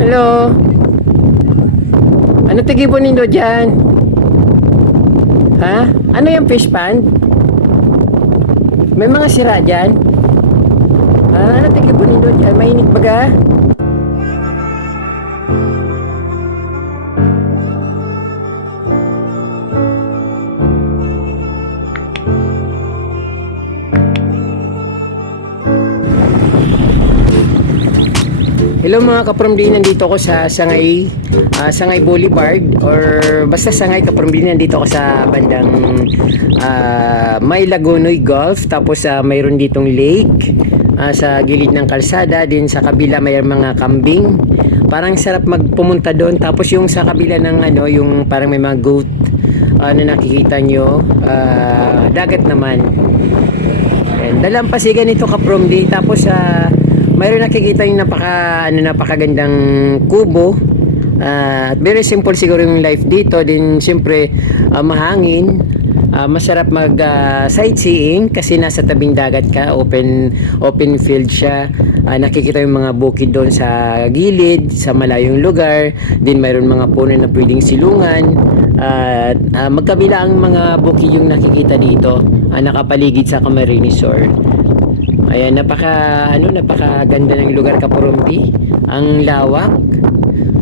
Hello? Ano tigibon nindo dyan? Ha? Ano yung fish pond? May mga sira dyan? Ha? Ano tigibon nindo dyan? Mainit baga? Hello mga kapromdi, nandito ako sa Sangay Boulevard or basta Sangay kapromdi, nandito ako sa bandang May Lagonoy Golf, tapos mayroon ditong lake sa gilid ng kalsada, din sa kabila may mga kambing, parang sarap magpumunta doon. Tapos yung sa kabila ng yung parang may mga goat na nakikita nyo, dagat naman. And dalampasigan ito kapromdi. Tapos mayroon nakikita yung napakagandang kubo. At very simple siguro yung life dito. Din siyempre mahangin. Masarap mag sightseeing kasi nasa tabing dagat ka, open field siya. Nakikita yung mga bukid doon sa gilid, sa malayong lugar. Din mayroon mga puno na pwedeng silungan. At magkabila ang mga bukid yung nakikita dito, nakapaligid sa Camarines Resort. Ayan, napakaganda ng lugar kapromdi. Ang lawak.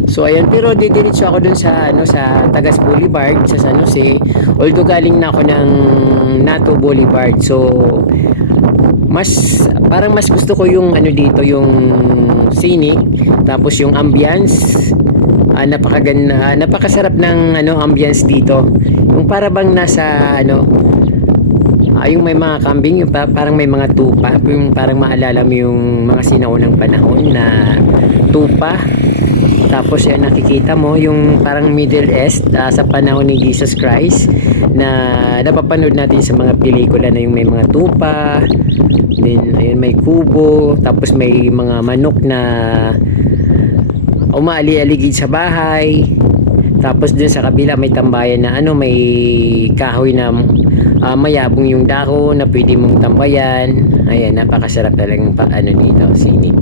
So ayan, pero didiretso ako dun sa Tagas Boulevard sa San Jose. Although galing na ako ng Nato Boulevard. So parang mas gusto ko yung dito, yung scenic, tapos yung ambience. Napakaganda, napakasarap ng ambience dito. Yung para bang nasa yung may mga kambing, yung parang may mga tupa, yung parang maalala mo yung mga sinaunang panahon na tupa. Tapos nakikita mo yung parang Middle East sa panahon ni Jesus Christ na napapanood natin sa mga pelikula, na yung may mga tupa, then ayun may kubo, tapos may mga manok na umaali-aligid sa bahay. Tapos dun sa kabila may tambayan na may kahoy na mayabong yung dahon na pwede mong tambayan. Ayan, napakasarap talagang dito, scenic.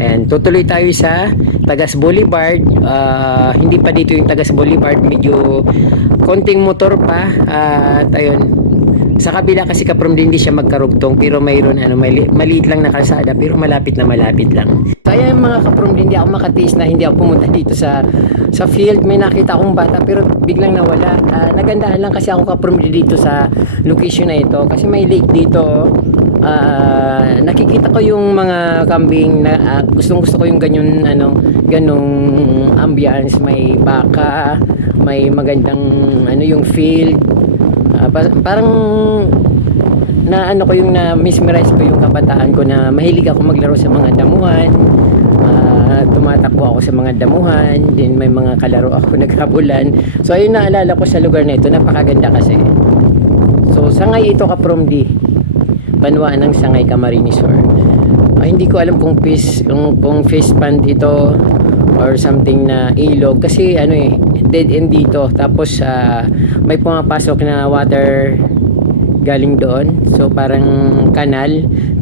And tutuloy tayo sa Tagas Boulevard. Hindi pa dito yung Tagas Boulevard, medyo konting motor pa. At ayun, sa kabila kasi kapromdi hindi siya magkarugtong, pero mayroon maliit lang na kalsada, pero malapit lang. Kaya mga kapromdi, hindi ako makatiis na hindi ako pumunta dito sa field. May nakita akong bata pero biglang nawala. Nagandahan lang kasi ako kapromdi dito sa location na ito kasi may lake dito. Nakikita ko yung mga kambing na gustong-gusto ko yung ganong ambience. May baka, may magandang yung field. Parang na-mesmerize ko yung kabataan ko na mahilig ako maglaro sa mga damuhan. Tumatakbo ako sa mga damuhan, din may mga kalaro ako naghabulan. So ayun, naalala ko sa lugar na ito, napakaganda kasi. So Sangay ito kapromdi, banwaan ng Sangay Camarines Resort. Hindi ko alam kung fish pond ito or something na ilog kasi dead end dito. Tapos may pumapasok na water galing doon, so parang kanal,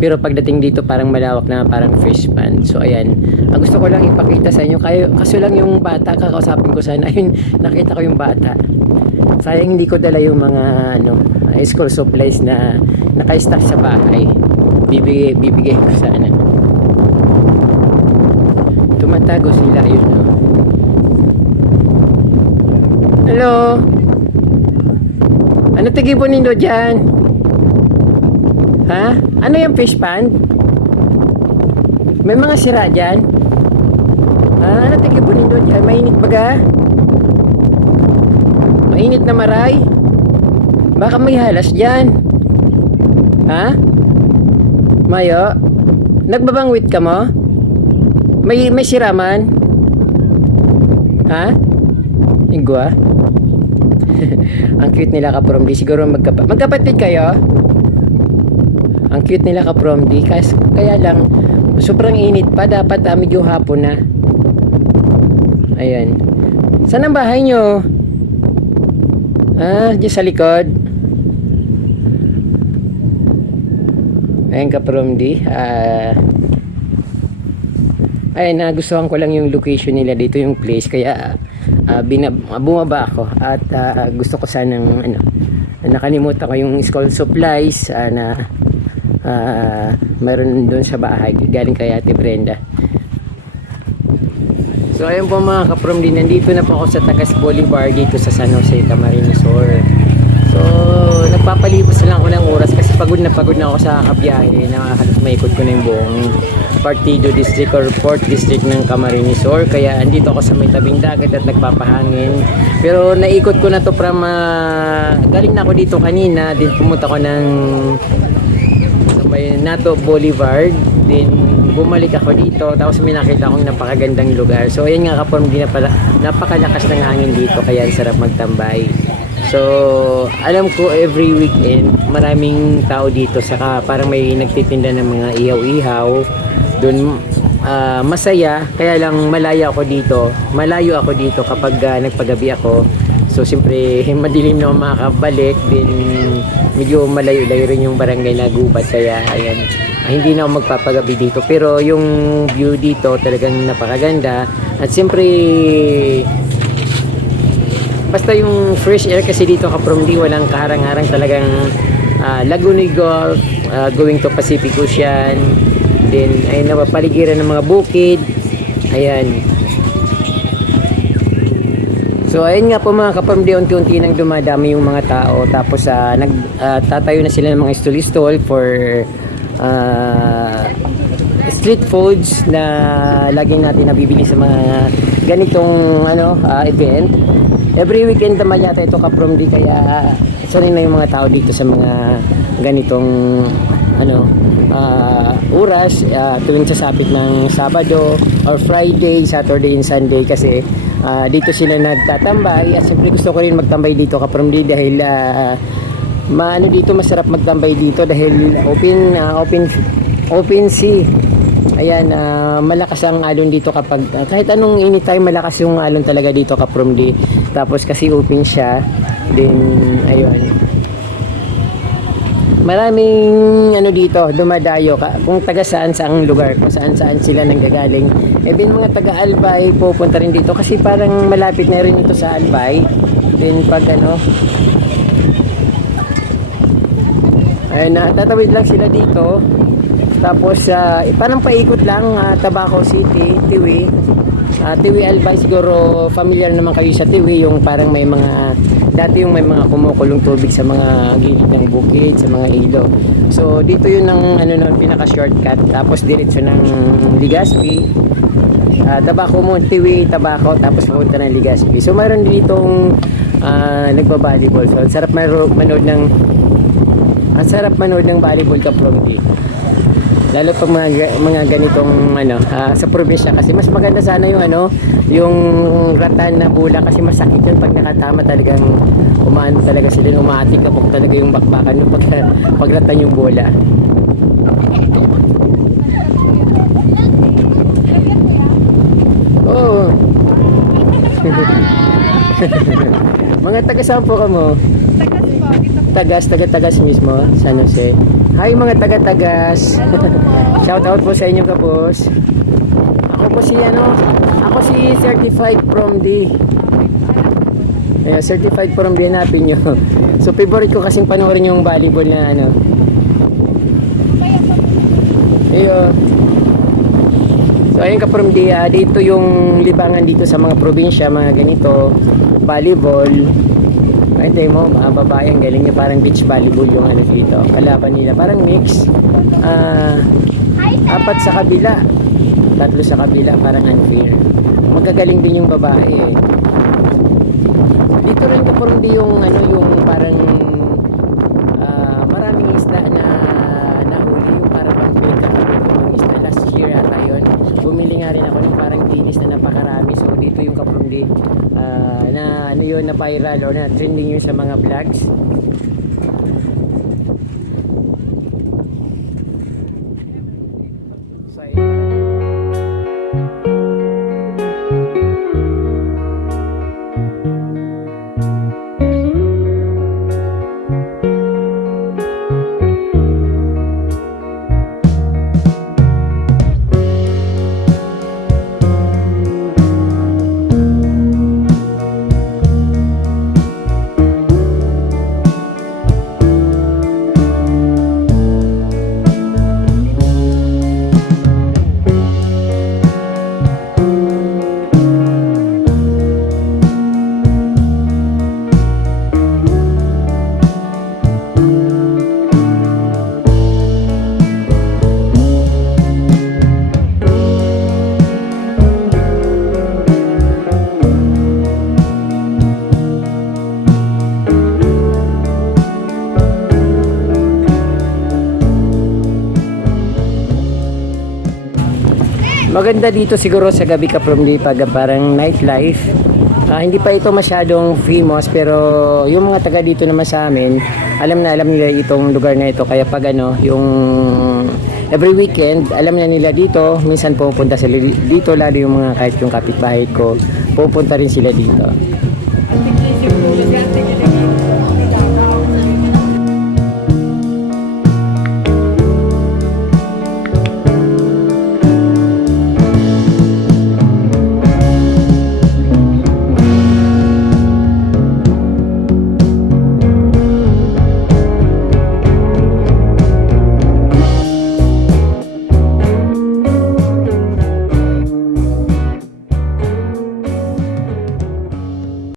pero pagdating dito parang malawak na parang fish pond. So ayan, ang gusto ko lang ipakita sa inyo, kaso lang yung bata, kakausapin ko sana. Ayun, nakita ko yung bata, sayang hindi ko dala yung mga school supplies na naka-stack sa bahay. Bibigay ko sana. Tumatago sila, yun. Hello? Ano tigibon nindo dyan? Ha? Ano yung fish pond? May mga sira dyan? Ha? Ano tigibon nindo dyan? Mainit baga? Mainit na maray? Baka may halas dyan? Ha? Mayo? Nagbabangwit ka mo? May siraman? Ha? Igwa? Ang cute nila kapromdi. Siguro magkapatid kayo. Ang cute nila kapromdi. Kaya lang sobrang init pa. Dapat medyo hapon na. Ayan. Saan ang bahay nyo? Diyan sa likod. Ayan kapromdi. Ay, nagustuhan ko lang yung location nila dito, yung place, kaya bumaba ako at gusto ko sanang ano, nakalimutan ko yung school supplies na mayroon doon sa bahay galing kay Ate Brenda. So ayun po mga kaprom din, nandito na po ako sa Tagas Boulevard dito sa San Jose, Camarines Sur. So nagpapalibos na lang ako ng oras kasi pagod na ako sa kabiyahe na halos maikot ko na yung buong Partido District or 4th District ng Camarines Sur. Kaya andito ako sa may tabing dagat at nagpapahangin. Pero naikot ko na to from galing na ako dito kanina, din pumunta ko ng may Nato Boulevard, din bumalik ako dito, tapos may nakita akong napakagandang lugar. So ayan nga kapon, napakalakas ng hangin dito kaya sarap magtambay. So alam ko every weekend maraming tao dito, saka parang may nagtitinda ng mga ihaw-ihaw doon. Masaya, kaya lang malayo ako dito kapag nagpagabi ako. So siyempre madilim na makakabalik, din medyo malayo-layo rin yung barangay na Gubat, kaya ayan, hindi na ako magpapagabi dito. Pero yung view dito talagang napakaganda at siyempre basta yung fresh air kasi dito kaprom di walang kaharang-harang, talagang Lagunoy Gulf, going to Pacific Ocean, then ay napapaligiran ng mga bukid, ayan. So ayun nga po mga kapamilya, unti-unti nang dumadami yung mga tao, tapos nagtatayo na sila ng mga stall for street foods na lagi natin nabibili sa mga ganitong event. Every weekend naman yata ito kapamilya, kaya sorry na yung mga tao dito sa mga ganitong oras tuwing sasapit ng Sabado or Friday, Saturday and Sunday, kasi dito sila nagtatambay. At siyempre gusto ko rin magtambay dito kapramdi dahil dito masarap magtambay dito dahil open sea. Ayan, malakas ang alon dito kapag kahit anong anytime, malakas yung alon talaga dito kapramdi. Tapos kasi open siya, then ayun, maraming dito dumadayo kung taga saang lugar, kung saan sila nanggagaling. Then mga taga Albay pupunta rin dito kasi parang malapit na rin ito sa Albay. Then pag ayun, tatawid lang sila dito, tapos parang paikot lang, Tabaco City, Tiwi, Tiwi Albay. Siguro familiar naman kayo sa Tiwi, yung parang may mga dati yung may mga kumukulong tubig sa mga gilid ng bukid, sa mga ilog. So dito yun ang pinaka shortcut, tapos diretso ng Legazpi, Tabaco mo, Tiwi, Tabaco, tapos pupunta ng Legazpi. So mayroon ditong nagba-volleyball. So ang sarap manood ng volleyball kapramdi. Lalo pag mga ganitong sa probinsya, kasi mas maganda sana yung ratan na bola, kasi masakit yun pag nakatama, talagang talaga sila, umatik kapag talaga yung bakbakan pag ratan yung bola. Oh. Mga taga saan po ka mo? Tagas mismo, San Jose. Hi mga taga-tagas. Shout out po sa inyo ka boss. Ako si certified from D. Certified from D, hanapin nyo. So favorite ko kasing panoorin yung volleyball na Iyo. So ayun ka from D, dito yung libangan dito sa mga probinsya, mga ganito, volleyball. Ay, mo, babae, ang galing niya, parang beach volleyball yung dito. Kalaban nila, parang mix. 4 sa kabila, 3 sa kabila, parang unfair. Magagaling din yung babae. Dito rin kapag di yung parang maraming isda na nahuli, yung parang pinagkakabit yung isda. Last year ata yun. Bumili nga rin ako ng parang dinis na napakarami. So dito yung kaprundi na na viral o na trending yun sa mga vlogs. Maganda dito siguro sa gabi Kaprom D pag parang nightlife. Hindi pa ito masyadong famous pero yung mga taga dito naman sa amin, alam na alam nila itong lugar na ito. Kaya pag yung every weekend, alam na nila dito. Minsan pupunta sila dito, lalo yung mga kahit yung kapitbahay ko, pupunta rin sila dito.